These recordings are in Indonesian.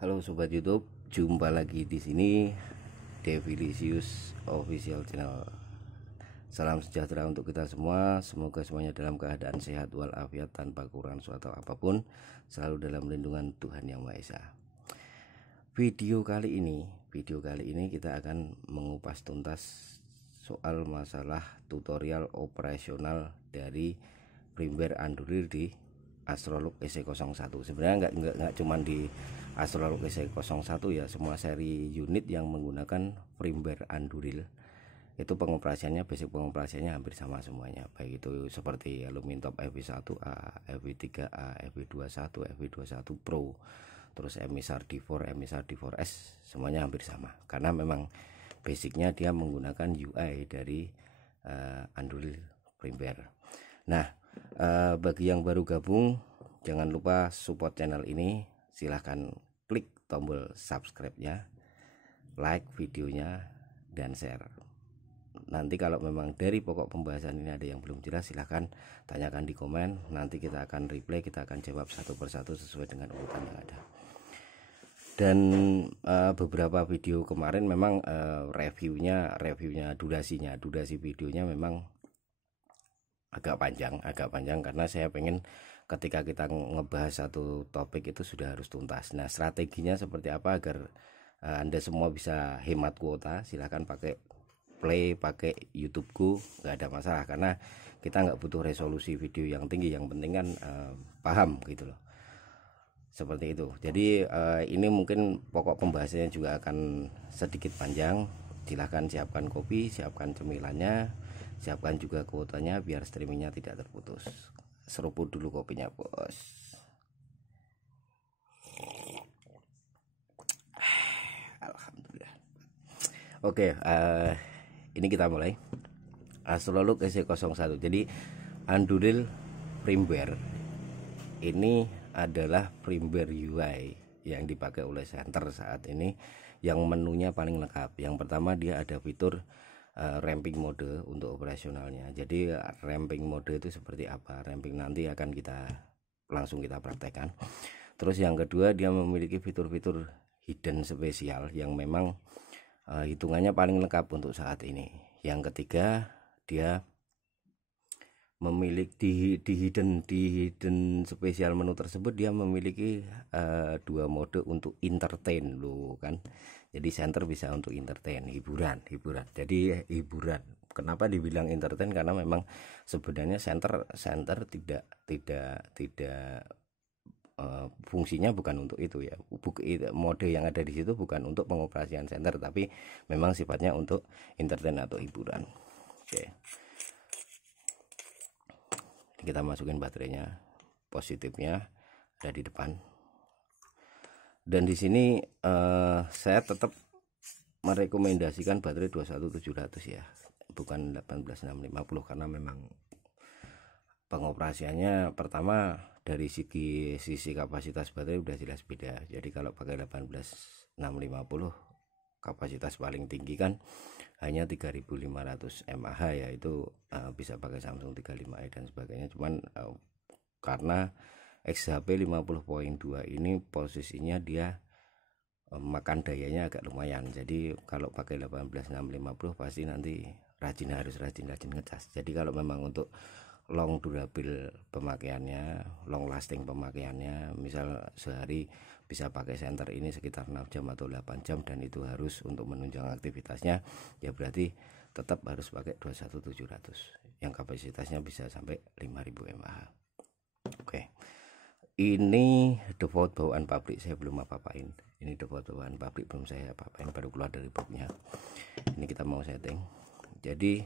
Halo sobat YouTube, jumpa lagi di sini Devilisius Official Channel. Salam sejahtera untuk kita semua. Semoga semuanya dalam keadaan sehat walafiat tanpa kurang suatu apapun, selalu dalam lindungan Tuhan Yang Maha Esa. Video kali ini kita akan mengupas tuntas soal masalah tutorial operasional dari firmware Android di Astrolog EC01. Sebenarnya nggak cuman di Astrolog EC01 ya, semua seri unit yang menggunakan firmware Android itu pengoperasiannya, basic pengoperasiannya hampir sama semuanya, baik itu seperti Lumintop FV1A, FV3A, FV21, FV21 Pro, terus emisar D4, emisar D4S, semuanya hampir sama karena memang basicnya dia menggunakan UI dari Android firmware. Nah, bagi yang baru gabung, jangan lupa support channel ini. Silahkan klik tombol subscribe-nya, like videonya, dan share. Nanti kalau memang dari pokok pembahasan ini ada yang belum jelas, silahkan tanyakan di komen. Nanti kita akan reply, kita akan jawab satu persatu sesuai dengan urutan yang ada. Dan beberapa video kemarin memang reviewnya durasi videonya memang agak panjang karena saya pengen ketika kita ngebahas satu topik itu sudah harus tuntas. Nah, strateginya seperti apa agar Anda semua bisa hemat kuota? Silahkan pakai YouTubeku, nggak ada masalah karena kita nggak butuh resolusi video yang tinggi, yang penting kan paham gitu loh, seperti itu. Jadi ini mungkin pokok pembahasannya juga akan sedikit panjang. Silahkan siapkan kopi, siapkan cemilannya, siapkan juga kuotanya biar streamingnya tidak terputus. Seruput dulu kopinya, bos. Alhamdulillah. Oke, ini kita mulai. Astrolog EC01. Jadi Android firmware ini adalah firmware UI yang dipakai oleh Center saat ini, yang menunya paling lengkap. Yang pertama, dia ada fitur ramping mode untuk operasionalnya. Jadi ramping mode itu seperti apa? Ramping nanti akan langsung kita praktekkan. Terus yang kedua, dia memiliki fitur-fitur hidden spesial yang memang hitungannya paling lengkap untuk saat ini. Yang ketiga, dia memiliki di hidden spesial menu tersebut dia memiliki dua mode untuk entertain loh kan. Jadi Center bisa untuk entertain, hiburan. Jadi hiburan. Kenapa dibilang entertain? Karena memang sebenarnya Center tidak fungsinya bukan untuk itu ya. Mode yang ada di situ bukan untuk pengoperasian Center, tapi memang sifatnya untuk entertain atau hiburan. Oke. Kita masukin baterainya, positifnya ada di depan. Dan di sini saya tetap merekomendasikan baterai 21700 ya, bukan 18650 karena memang pengoperasiannya pertama dari sisi kapasitas baterai udah jelas beda. Jadi kalau pakai 18650 kapasitas paling tinggi kan hanya 3500 mAh ya, itu bisa pakai Samsung 35i dan sebagainya. Cuman karena XHP 50.2 ini posisinya dia makan dayanya agak lumayan. Jadi kalau pakai 18650 pasti nanti harus rajin ngecas. Jadi kalau memang untuk long durable pemakaiannya, long lasting pemakaiannya, misal sehari bisa pakai Center ini sekitar 6 jam atau 8 jam dan itu harus untuk menunjang aktivitasnya, ya berarti tetap harus pakai 21700 yang kapasitasnya bisa sampai 5000 mAh. Oke. Ini default bawaan pabrik, saya belum apa-apain. Ini default bawaan pabrik, belum saya apa-apain, baru keluar dari boxnya. Ini kita mau setting. Jadi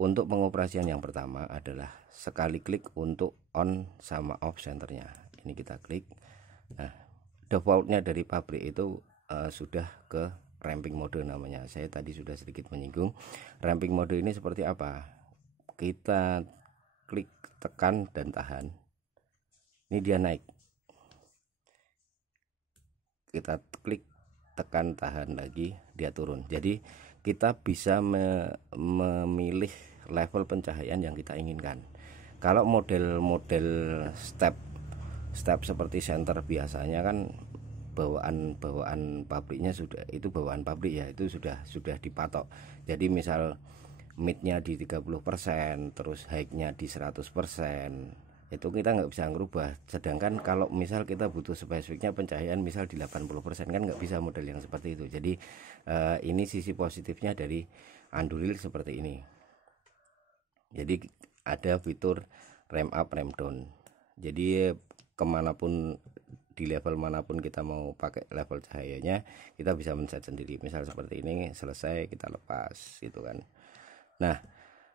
untuk pengoperasian yang pertama adalah sekali klik untuk on sama off Centernya. Ini kita klik. Nah, defaultnya dari pabrik itu sudah ke ramping mode namanya. Saya tadi sudah sedikit menyinggung. Ramping mode ini seperti apa? Kita klik, tekan dan tahan. Ini dia naik. Kita klik, tekan, tahan lagi, dia turun. Jadi kita bisa memilih level pencahayaan yang kita inginkan. Kalau model step seperti Center biasanya kan bawaan pabriknya sudah, itu bawaan pabrik ya, itu sudah dipatok. Jadi misal midnya di 30%, terus high-nya di 100%, itu kita nggak bisa ngerubah. Sedangkan kalau misal kita butuh spesifiknya pencahayaan misal di 80%, kan nggak bisa model yang seperti itu. Jadi ini sisi positifnya dari Anduril seperti ini. Jadi ada fitur ramp up ramp down, jadi kemanapun, di level manapun kita mau pakai level cahayanya, kita bisa men-set sendiri. Misal seperti ini, selesai kita lepas gitu kan. Nah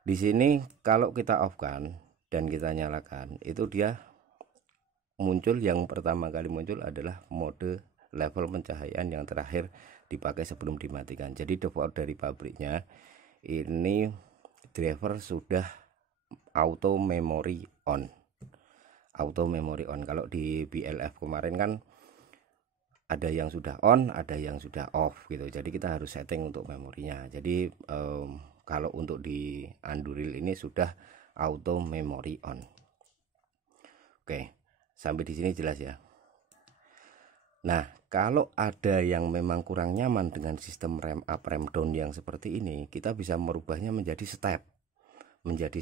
di sini kalau kita off kan dan kita nyalakan, itu dia muncul, yang pertama kali muncul adalah mode level pencahayaan yang terakhir dipakai sebelum dimatikan. Jadi default dari pabriknya ini driver sudah auto memory on. Kalau di BLF kemarin kan ada yang sudah on, ada yang sudah off gitu. Jadi kita harus setting untuk memorinya. Jadi kalau untuk di Anduril ini sudah auto memory on. Oke, sampai di sini jelas ya. Nah kalau ada yang memang kurang nyaman dengan sistem ramp up ramp down yang seperti ini, kita bisa merubahnya menjadi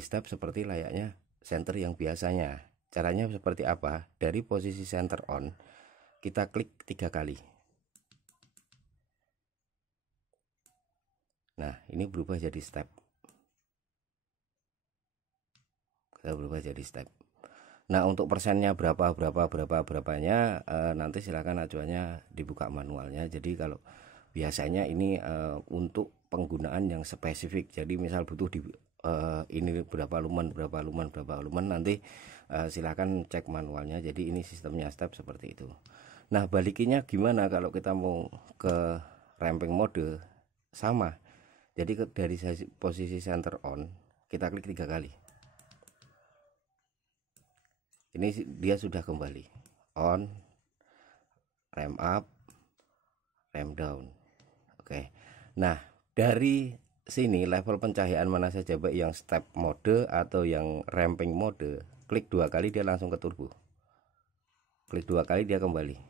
step seperti layaknya center yang biasanya. Caranya seperti apa? Dari posisi center on, kita klik 3 kali. Nah ini berubah jadi step. Kita berubah jadi step. Nah untuk persennya berapanya nanti silakan acuannya dibuka manualnya. Jadi kalau biasanya ini untuk penggunaan yang spesifik. Jadi misal butuh di ini berapa lumen nanti silakan cek manualnya. Jadi ini sistemnya step seperti itu. Nah balikinya gimana kalau kita mau ke ramping mode? Sama. Jadi dari posisi center on kita klik 3 kali. Ini dia sudah kembali on, ramp up, ramp down. Oke. Nah dari sini level pencahayaan mana saja, baik yang step mode atau yang ramping mode, klik 2 kali dia langsung ke turbo. Klik 2 kali dia kembali.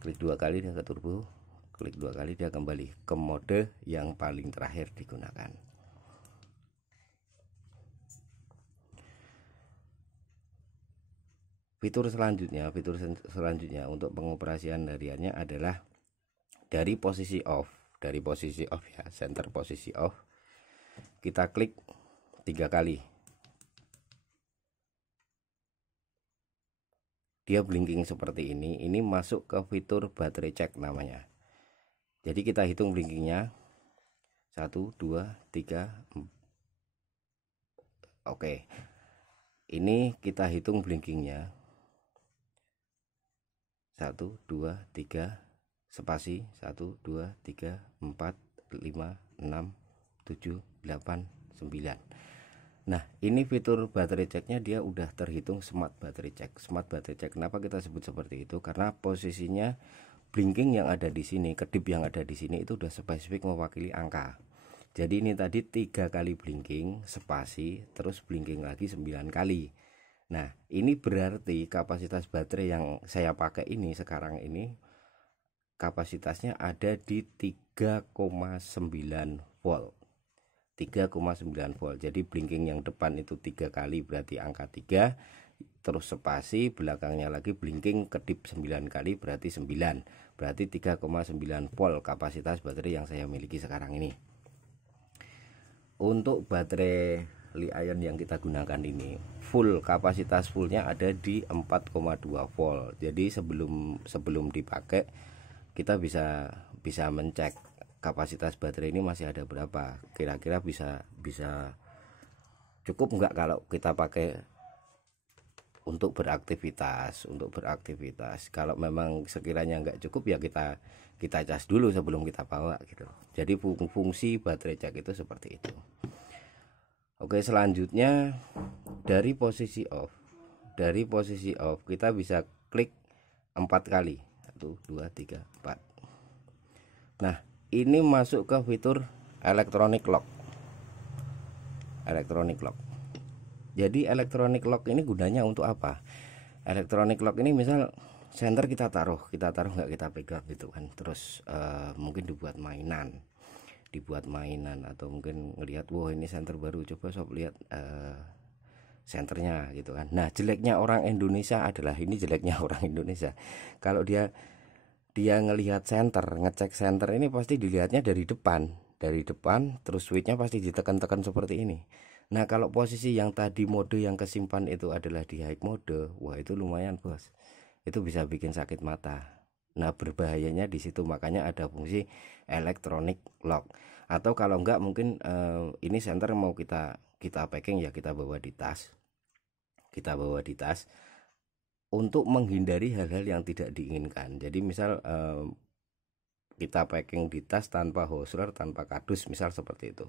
Klik 2 kali dia ke turbo. Klik 2 kali dia kembali ke mode yang paling terakhir digunakan. Fitur selanjutnya untuk pengoperasian hariannya adalah dari posisi off. Ya, center posisi off, kita klik 3 kali. Dia blinking seperti ini. Ini masuk ke fitur baterai check namanya. Jadi kita hitung blinkingnya 1, 2, 3, 4. Oke. Ini kita hitung blinkingnya 1, 2, 3, spasi 1, 2, 3, 4, 5, 6, 7, 8, 9. Nah ini fitur baterai checknya dia udah terhitung smart baterai check. Kenapa kita sebut seperti itu? Karena posisinya blinking yang ada di sini, kedip yang ada di sini itu udah spesifik mewakili angka. Jadi ini tadi 3 kali blinking spasi, terus blinking lagi 9 kali. Nah ini berarti kapasitas baterai yang saya pakai ini sekarang ini kapasitasnya ada di 3,9 volt. 3,9 volt. Jadi blinking yang depan itu 3 kali berarti angka 3, terus spasi, belakangnya lagi blinking kedip 9 kali berarti 9. Berarti 3,9 volt kapasitas baterai yang saya miliki sekarang ini. Untuk baterai Li-ion yang kita gunakan ini full, kapasitas fullnya ada di 4,2 volt. Jadi sebelum dipakai kita bisa mencek kapasitas baterai ini masih ada berapa, kira-kira bisa cukup enggak kalau kita pakai untuk beraktivitas. Kalau memang sekiranya enggak cukup ya kita cas dulu sebelum kita bawa gitu. Jadi fungsi baterai check itu seperti itu. Oke, selanjutnya dari posisi off kita bisa klik 4 kali. 1, 2, 3, 4. Nah ini masuk ke fitur electronic lock. Jadi electronic lock ini gunanya untuk apa? Electronic lock ini misal senter kita taruh nggak kita pegang gitu kan. Terus mungkin dibuat mainan atau mungkin ngelihat wah ini senter baru, coba sob lihat senternya gitu kan. Nah jeleknya orang Indonesia adalah ini jeleknya orang Indonesia, kalau dia ngelihat senter, ngecek senter ini pasti dilihatnya dari depan terus switchnya pasti ditekan-tekan seperti ini. Nah kalau posisi yang tadi mode yang kesimpan itu adalah di high mode, wah itu lumayan bos, itu bisa bikin sakit mata. Nah berbahayanya di situ, makanya ada fungsi electronic lock. Atau kalau enggak mungkin ini senter mau kita packing ya, kita bawa di tas untuk menghindari hal-hal yang tidak diinginkan. Jadi misal kita packing di tas tanpa hostler, tanpa kardus misal seperti itu.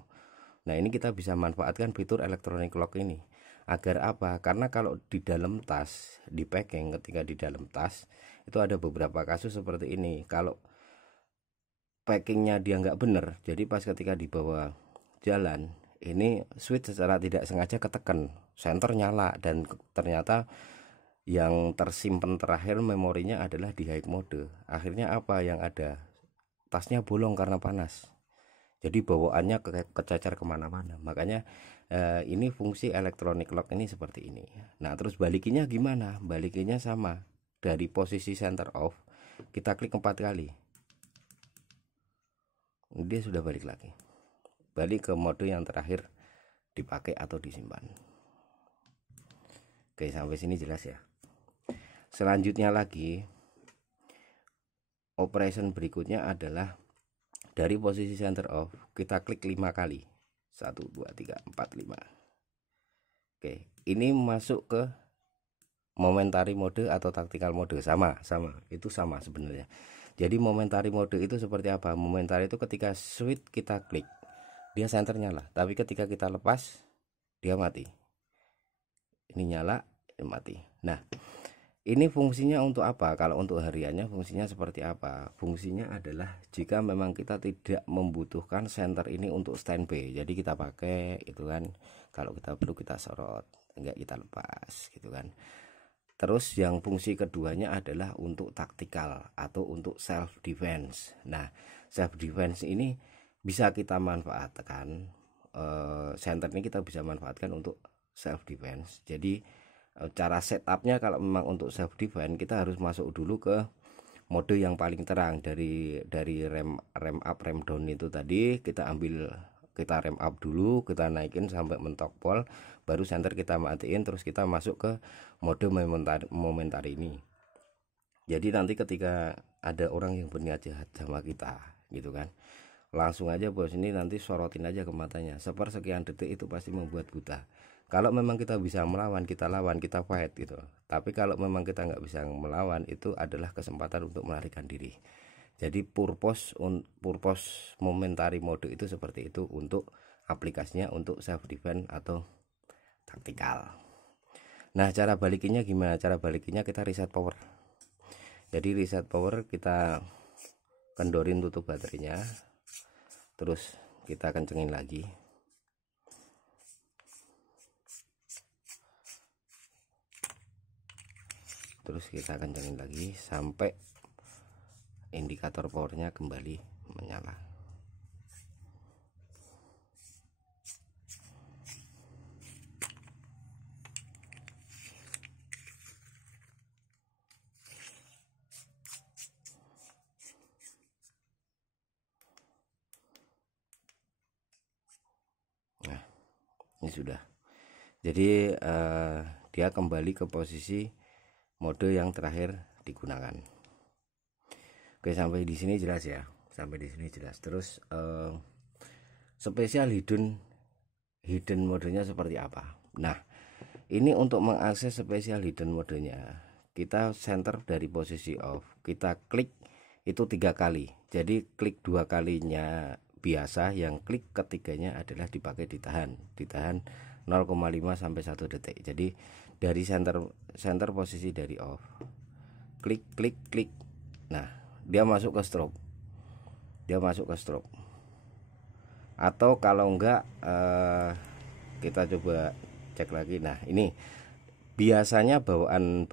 Nah ini kita bisa manfaatkan fitur electronic lock ini. Agar apa? Karena kalau di dalam tas, di packing, ketika di dalam tas itu ada beberapa kasus seperti ini. Kalau packingnya dia nggak bener, jadi pas ketika dibawa jalan, ini switch secara tidak sengaja ketekan, senter nyala, dan ternyata yang tersimpan terakhir memorinya adalah di high mode. Akhirnya apa yang ada? Tasnya bolong karena panas. Jadi bawaannya kecacar kemana-mana. Makanya ini fungsi electronic lock ini seperti ini. Nah terus balikinnya gimana? Balikinnya sama, dari posisi center off kita klik 4 kali, dia sudah balik lagi, balik ke mode yang terakhir dipakai atau disimpan. Oke sampai sini jelas ya. Selanjutnya lagi, operation berikutnya adalah dari posisi center off kita klik 5 kali, 1 2 3 4 5. Oke ini masuk ke momentary mode atau tactical mode. Sama itu sama sebenarnya. Jadi momentary mode itu seperti apa? Momentary itu ketika switch kita klik dia senter nyala, tapi ketika kita lepas dia mati. Ini nyala, mati. Nah ini fungsinya untuk apa? Kalau untuk hariannya fungsinya seperti apa? Fungsinya adalah jika memang kita tidak membutuhkan senter ini untuk standby, jadi kita pakai itu kan, kalau kita perlu kita sorot, enggak kita lepas gitu kan. Terus yang fungsi keduanya adalah untuk taktikal atau untuk self defense. Nah self defense ini bisa kita manfaatkan, center ini kita bisa manfaatkan untuk self defense. Jadi cara setupnya kalau memang untuk self defense kita harus masuk dulu ke mode yang paling terang, dari rem up rem down itu tadi kita rem up dulu, kita naikin sampai mentok pol, baru center kita matiin, terus kita masuk ke mode momentar ini. Jadi nanti ketika ada orang yang berniat jahat sama kita gitu kan, langsung aja bos ini nanti sorotin aja ke matanya, sepersekian detik itu pasti membuat buta. Kalau memang kita bisa melawan, kita lawan, kita fight gitu. Tapi kalau memang kita nggak bisa melawan, itu adalah kesempatan untuk melarikan diri. Jadi purpose momentary mode itu seperti itu, untuk aplikasinya untuk self defense atau taktikal. Nah cara balikinnya gimana? Cara balikinnya kita reset power. Jadi reset power, kita kendorin tutup baterainya, terus kita kencengin lagi. Terus kita kencengin lagi sampai indikator powernya kembali menyala. Nah ini sudah, jadi dia kembali ke posisi mode yang terakhir digunakan. Oke sampai di sini jelas ya, sampai di sini jelas. Terus spesial hidden modenya seperti apa? Nah ini untuk mengakses spesial hidden modenya, kita center dari posisi off, kita klik itu 3 kali. Jadi klik 2 kalinya biasa, yang klik ketiganya adalah dipakai ditahan 0,5 sampai 1 detik. Jadi dari center posisi dari off, klik. Nah dia masuk ke strobe, atau kalau enggak kita coba cek lagi. Nah ini biasanya bawaan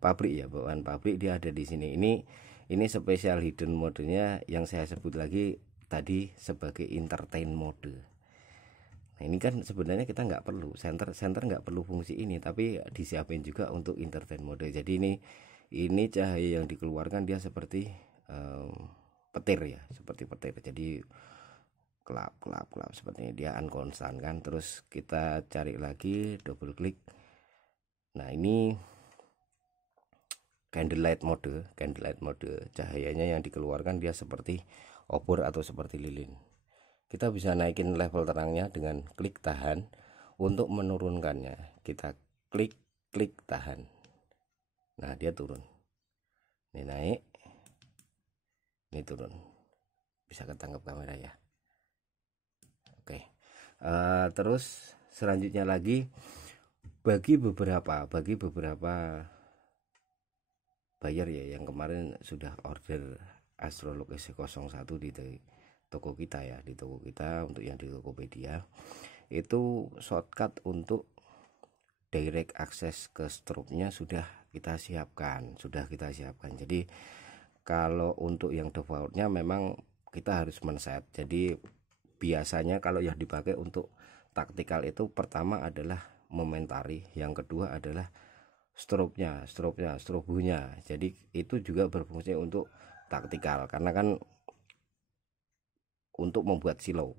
pabrik ya, bawaan pabrik dia ada di sini. Ini spesial hidden modenya yang saya sebut lagi tadi sebagai entertain mode. Nah, ini kan sebenarnya kita nggak perlu center nggak perlu fungsi ini, tapi disiapin juga untuk entertain mode. Jadi ini cahaya yang dikeluarkan dia seperti petir ya, seperti petir. Jadi kelap seperti ini, dia unconstant kan. Terus kita cari lagi, double klik. Nah, ini candlelight mode cahayanya yang dikeluarkan dia seperti obor atau seperti lilin. Kita bisa naikin level terangnya dengan klik tahan. Untuk menurunkannya kita klik tahan. Nah, dia turun. Ini naik, ini turun. Bisa ketangkap kamera ya. Oke. Terus selanjutnya lagi bagi beberapa buyer ya yang kemarin sudah order Astrolog SC01 di toko kita ya, di toko kita untuk yang di Tokopedia, itu shortcut untuk direct access ke strobe-nya sudah kita siapkan. Jadi kalau untuk yang defaultnya memang kita harus men-set. Jadi biasanya kalau yang dipakai untuk taktikal itu pertama adalah momentari, yang kedua adalah strobe-nya. Jadi itu juga berfungsi untuk taktikal karena kan untuk membuat silo.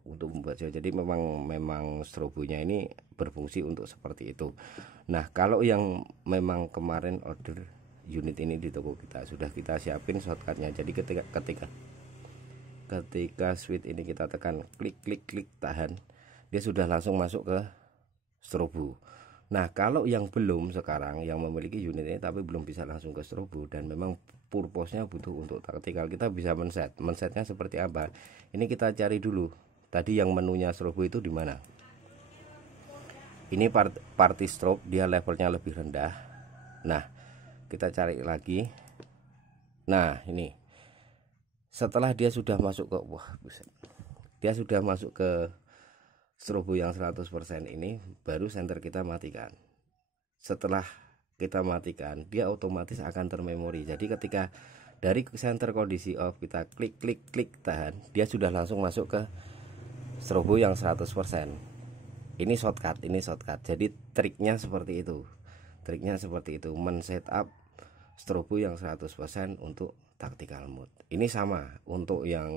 Jadi memang strobonya ini berfungsi untuk seperti itu. Nah, kalau yang memang kemarin order unit ini di toko kita sudah kita siapin shortcutnya. Jadi ketika switch ini kita tekan klik tahan, dia sudah langsung masuk ke strobo. Nah, kalau yang belum sekarang yang memiliki unit ini tapi belum bisa langsung ke strobo dan memang purpose-nya butuh untuk taktikal, kita bisa men-setnya seperti apa. Ini kita cari dulu. Tadi yang menunya strobo itu di mana? Ini party strobe, dia levelnya lebih rendah. Nah, kita cari lagi. Nah, ini. Setelah dia sudah masuk ke dia sudah masuk ke strobo yang 100% ini, baru senter kita matikan. Setelah kita matikan, dia otomatis akan termemori. Jadi ketika dari center kondisi off kita klik tahan, dia sudah langsung masuk ke strobo yang 100%. Ini shortcut. Jadi triknya seperti itu. Men-setup strobo yang 100% untuk tactical mode. Ini sama untuk yang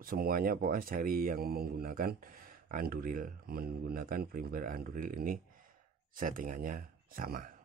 semuanya, pokoknya seri yang menggunakan Anduril, menggunakan firmware Anduril ini settingannya sama.